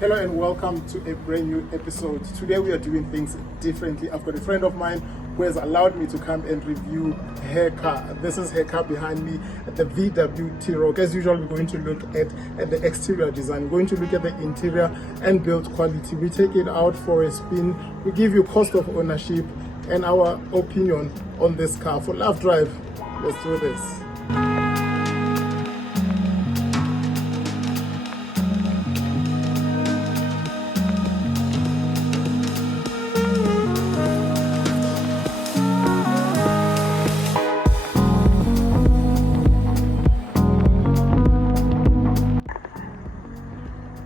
Hello and welcome to a brand new episode. Today we are doing things differently. I've got a friend of mine who has allowed me to come and review her car. This is her car behind me, the VW T ROC. As usual, we're going to look at the exterior design. We're going to look at the interior and build quality. We take it out for a spin. We give you cost of ownership and our opinion on this car. For Love Drive, let's do this.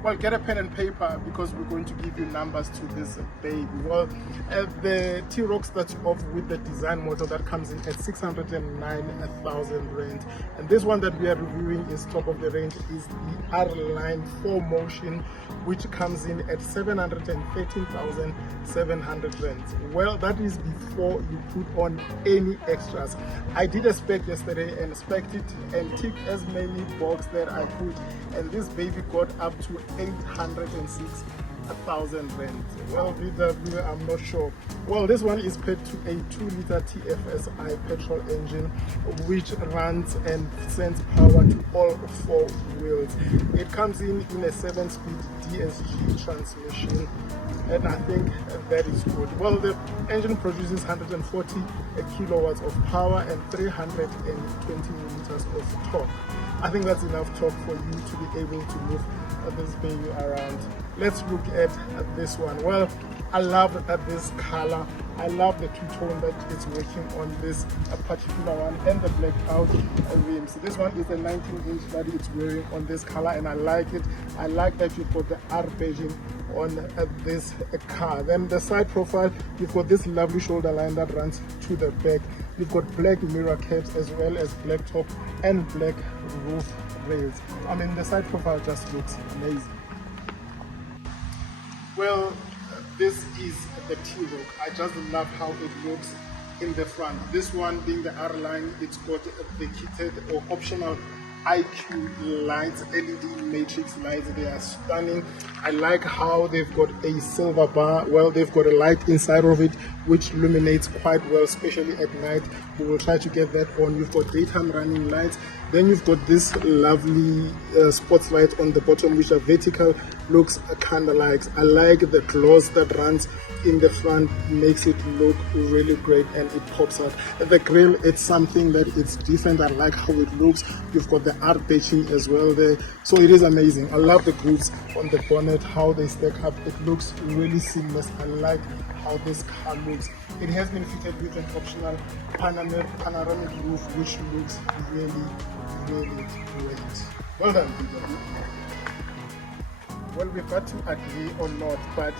Well, get a pen and paper because we're going to give you numbers to this baby. Well, the T ROC starts off with the design model that comes in at 609,000 rand, and this one that we are reviewing is top of the range is the R-Line 4Motion, which comes in at 713,700 rand. Well, that is before you put on any extras. I did a spec yesterday and spec'd it and ticked as many boxes that I could, and this baby got up to 806,000 rand. Well, VW, I'm not sure. Well, this one is paired to a 2-liter TFSI petrol engine, which runs and sends power to all 4 wheels. It comes in a 7-speed DSG transmission, and I think that is good. Well, the engine produces 140 kilowatts of power and 320 millimeters of torque. I think that's enough torque for you to be able to move this baby around. Let's look at this one. Well, I love this color. I love the two-tone that it's working on this particular one, and the blacked out rims. This one is a 19-inch that it's wearing on this color, and I like it. I like that you've got the R badging on this car. Then the side profile, you've got this lovely shoulder line that runs to the back. You've got black mirror caps as well as black top and black roof rails. I mean, the side profile just looks amazing. Well, this is the T ROC. I just love how it looks in the front. This one being the R line, it's got the kitted or optional IQ lights, LED matrix lights. They are stunning. I like how they've got a silver bar. Well, they've got a light inside of it which illuminates quite well, especially at night. We will try to get that on. You've got daytime running lights. Then you've got this lovely sports light on the bottom, which are vertical, looks kind of like. I like the gloss that runs in the front, makes it look really great, and it pops out. The grille, it's something that it's different. I like how it looks. You've got the art patching as well there, so it is amazing. I love the grooves on the bonnet, how they stack up. It looks really seamless. I like how this car looks. It has been fitted with an optional panoramic roof, which looks really great. Well done, VW. Well, we've got to agree or not, but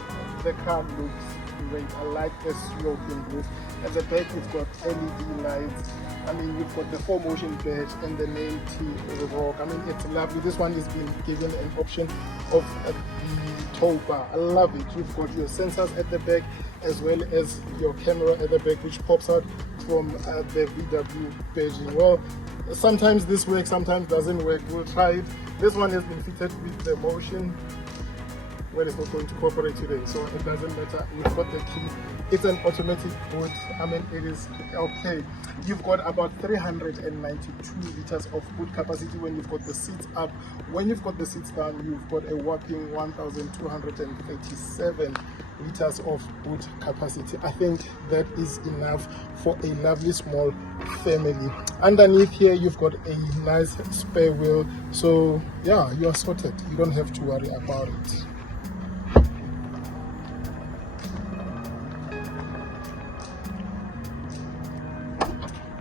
the car looks great. I like the sloping roof. At the back, it's got LED lights. I mean, you've got the 4Motion badge and the name T ROC. I mean, it's lovely. This one is being given an option of the tow bar. I love it. You've got your sensors at the back as well as your camera at the back, which pops out from the VW badging. Well, sometimes this works, sometimes doesn't work. We'll try it. This one has been fitted with the motion. Well, it's not going to cooperate today, so it doesn't matter. We've got the key. It's an automatic boot. I mean, it is okay. You've got about 392 liters of boot capacity when you've got the seats up. When you've got the seats down, you've got a whopping 1,237 liters of boot capacity. I think that is enough for a lovely small family. Underneath here, you've got a nice spare wheel. So yeah, you're sorted. You don't have to worry about it.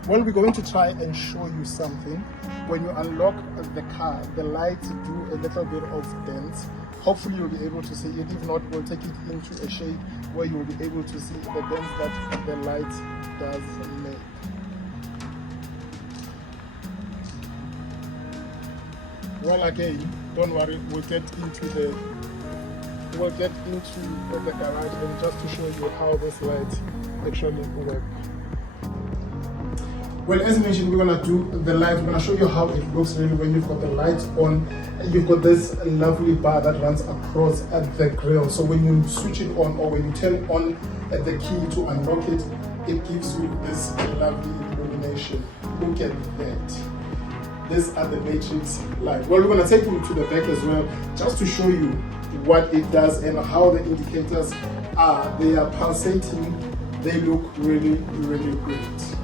Well, we're going to try and show you something. When you unlock the car, the lights do a little bit of dents. Hopefully you'll be able to see it. If not, we'll take it into a shade where you'll be able to see the dents that the light does make. Well, again, don't worry, we'll get into the garage and just to show you how this light actually works. Well, as mentioned, we're gonna do the light. We're gonna show you how it looks really when you've got the lights on. You've got this lovely bar that runs across at the grill. So when you switch it on, or when you turn on the key to unlock it, it gives you this lovely illumination. Look at that. These are the matrix lights. Well, we're gonna take you to the back as well, just to show you what it does and how the indicators are. They are pulsating. They look really, really great.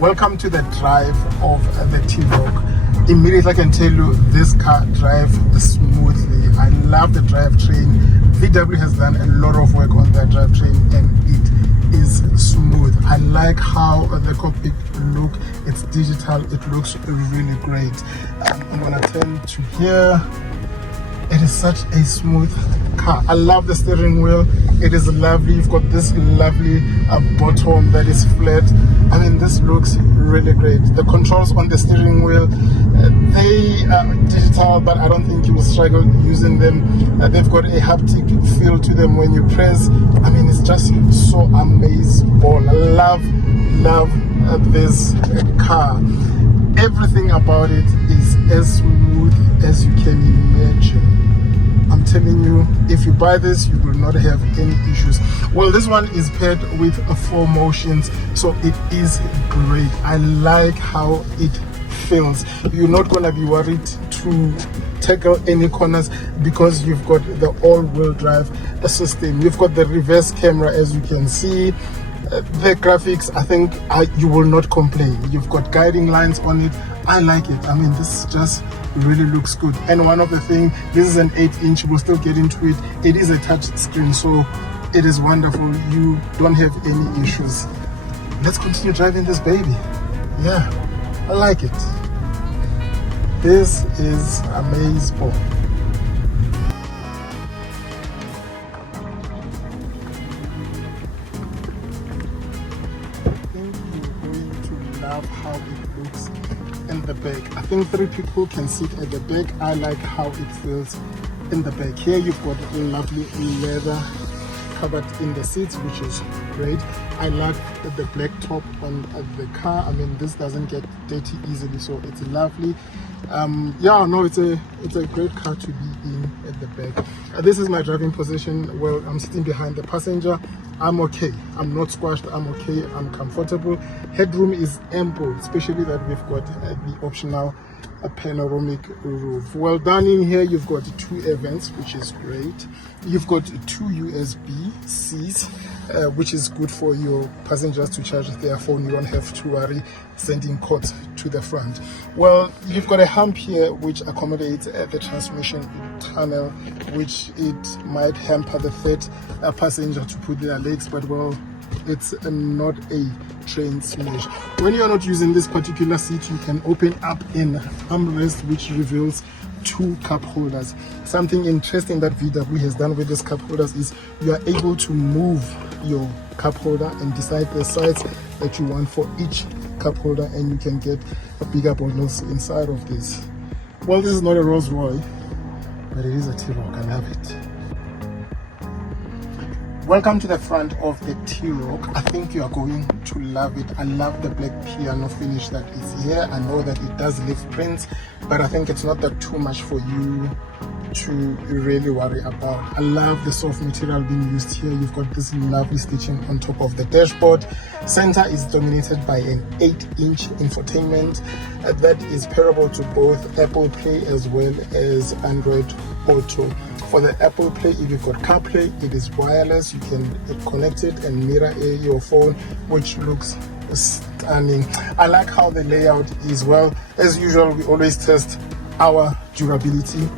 Welcome to the drive of the T ROC. Immediately I can tell you this car drives smoothly. I love the drivetrain. VW has done a lot of work on that drivetrain and it is smooth. I like how the cockpit look. It's digital. It looks really great. I'm gonna turn to here. It is such a smooth car. I love the steering wheel. It is lovely. You've got this lovely bottom that is flat. I mean, this looks really great. The controls on the steering wheel, they are digital, but I don't think you will struggle using them. They've got a haptic feel to them when you press. I mean, it's just so amazing. I love this car. Everything about it is as smooth as you can imagine. I'm telling you, if you buy this, you will not have any issues. Well, this one is paired with 4 motions, so it is great. I like how it feels. You're not gonna be worried to tackle any corners because you've got the all-wheel drive system. You've got the reverse camera, as you can see. The graphics, I think you will not complain. You've got guiding lines on it. I like it. I mean, this just really looks good. And one of the things, this is an 8-inch. We'll still get into it. It is a touch screen, so it is wonderful. You don't have any issues. Let's continue driving this baby. Yeah, I like it. This is amazing. Love how it looks in the back. I think 3 people can sit at the back. I like how it feels in the back. Here you've got lovely leather covered in the seats, which is great. I like the black top on the car. I mean, this doesn't get dirty easily, so it's lovely. Yeah, no, it's a great car to be in at the back. This is my driving position. Well, I'm sitting behind the passenger. I'm okay. I'm not squashed. I'm okay. I'm comfortable. Headroom is ample, especially that we've got the optional panoramic roof. Well, down in here you've got 2 air vents, which is great. You've got 2 USB-Cs, which is good for your passengers to charge their phone. You don't have to worry sending cords to the front. Well, you've got a hump here which accommodates the transmission tunnel, which it might hamper the 3rd passenger to put their legs, but well, it's not a train smash. When you're not using this particular seat, you can open up an armrest which reveals 2 cup holders. Something interesting that VW has done with these cup holders is you are able to move your cup holder and decide the size that you want for each cup holder, and you can get bigger bottles inside of this. Well, this is not a Rolls Royce, but it is a T ROC. I love it. Welcome to the front of the T ROC. I think you are going to love it. I love the black piano finish that is here. I know that it does leave prints, but I think it's not that too much for you to really worry about. I love the soft material being used here. You've got this lovely stitching on top of the dashboard. Center is dominated by an 8-inch infotainment that is pairable to both Apple Play as well as Android Auto. For the Apple Play, if you've got CarPlay, it is wireless. You can connect it and mirror your phone, which looks stunning. I like how the layout is. Well, as usual, we always test our durability.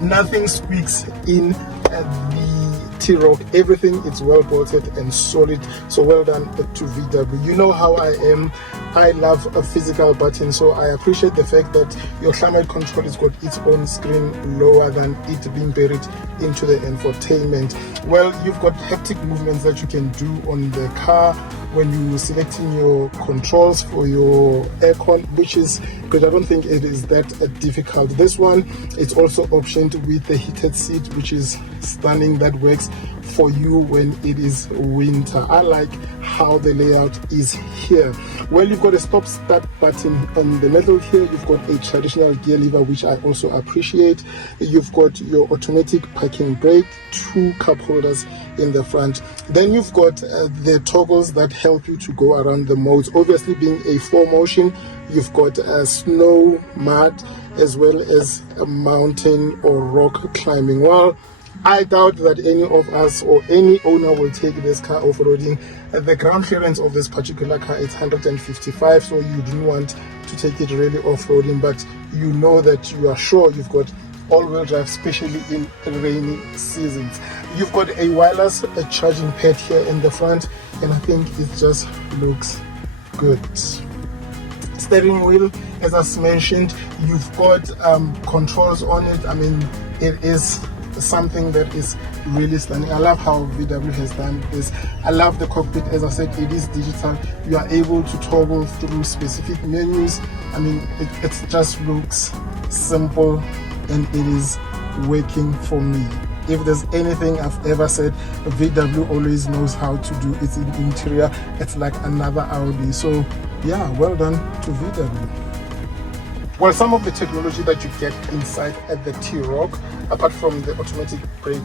Nothing squeaks in the T ROC. Everything is well bolted and solid, so well done to VW. You know how I am. I love a physical button, so I appreciate the fact that your climate control has got its own screen lower than it being buried into the infotainment. Well, you've got haptic movements that you can do on the car when you're selecting your controls for your aircon, which is good. I don't think it is that difficult. This one, it's also optioned with the heated seat, which is stunning. That works for you when it is winter. I like how the layout is here. Well, you've got a stop start button on the middle here. You've got a traditional gear lever, which I also appreciate. You've got your automatic parking brake, 2 cup holders in the front. Then you've got the toggles that help you to go around the modes. Obviously, being a 4Motion, you've got a snow, mud, as well as a mountain or rock climbing. Well, I doubt that any of us or any owner will take this car off-roading. The ground clearance of this particular car is 155, so you don't want to take it really off-roading, but you know that you are sure you've got all-wheel drive, especially in rainy seasons. You've got a wireless charging pad here in the front, and I think it just looks good. Steering wheel, as I mentioned, you've got controls on it. I mean, it is something that is really stunning. I love how VW has done this. I love the cockpit. As I said, it is digital. You are able to toggle through specific menus. I mean, it just looks simple, and it is working for me. If there's anything I've ever said, VW always knows how to do its interior. It's like another Audi. So yeah, well done to VW. Well, some of the technology that you get inside at the T ROC, apart from the automatic brake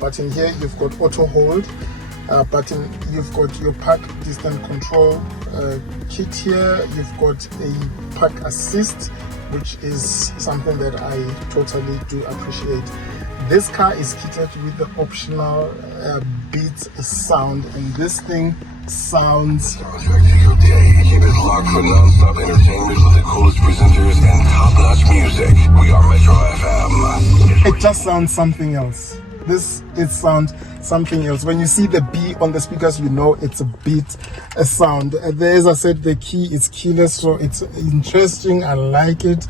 button here, you've got auto hold button, you've got your park distance control kit here, you've got a park assist, which is something that I totally do appreciate. This car is kitted with the optional Beats sound, and this thing sounds Keep it locked for non-stop entertainment with the coolest presenters and top-notch music. We are Metro FM. it just sounds something else. It sounds something else. When you see the B on the speakers, you know it's a Beat sound. As I said, the key is keyless, so it's interesting. I like it.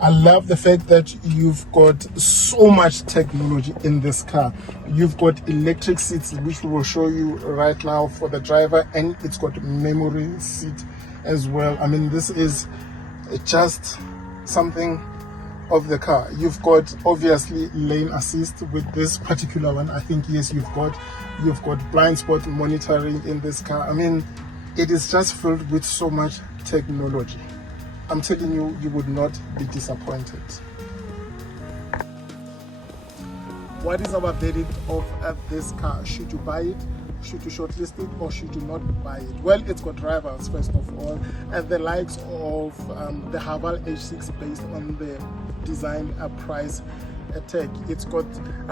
I love the fact that you've got so much technology in this car. You've got electric seats, which we will show you right now for the driver, and it's got memory seat as well. I mean, this is just something of the car. You've got obviously lane assist with this particular one. I think, yes, you've got blind spot monitoring in this car. I mean, it is just filled with so much technology. I'm telling you, you would not be disappointed. What is our verdict of this car? Should you buy it? Should you shortlist it, or should you not buy it? Well, it's got rivals, first of all, and the likes of the Haval H6 based on the design price tag. It's got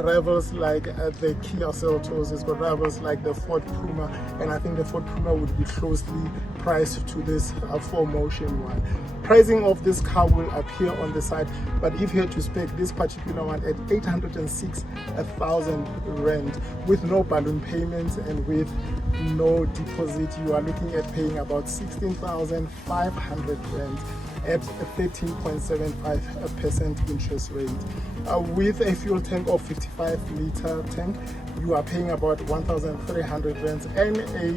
rivals like the Kia Seltos, it's got rivals like the Ford Puma, and I think the Ford Puma would be closely priced to this 4Motion one. Pricing of this car will appear on the side, but if you had to spec this particular one at 806,000 rand with no balloon payments and with no deposit, you are looking at paying about 16,500 rand at a 13.75% interest rate. With a fuel tank of 55-liter tank, you are paying about 1,300 rand and a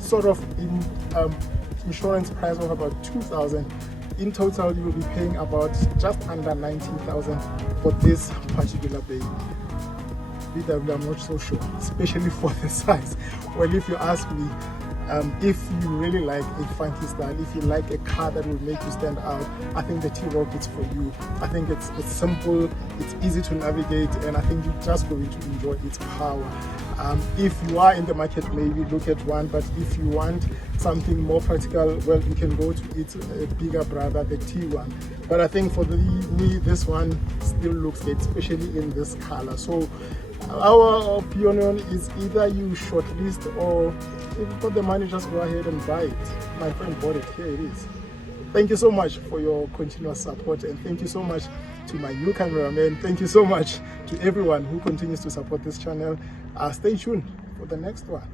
sort of insurance price of about 2,000. In total, you will be paying about just under 19,000 for this particular baby. VW, I'm not so sure, especially for the size. Well, if you ask me, if you really like a funky style, if you like a car that will make you stand out, I think the T ROC is for you. I think it's simple, it's easy to navigate, and I think you're just going to enjoy its power. If you are in the market, maybe look at one, but if you want something more practical, well, you can go to its bigger brother, the T1. But I think for me, this one still looks great, especially in this color. So our opinion is either you shortlist, or if you've got the money, just go ahead and buy it. My friend bought it. Here it is. Thank you so much for your continuous support, and thank you so much to my new cameraman. Thank you so much to everyone who continues to support this channel. Stay tuned for the next one.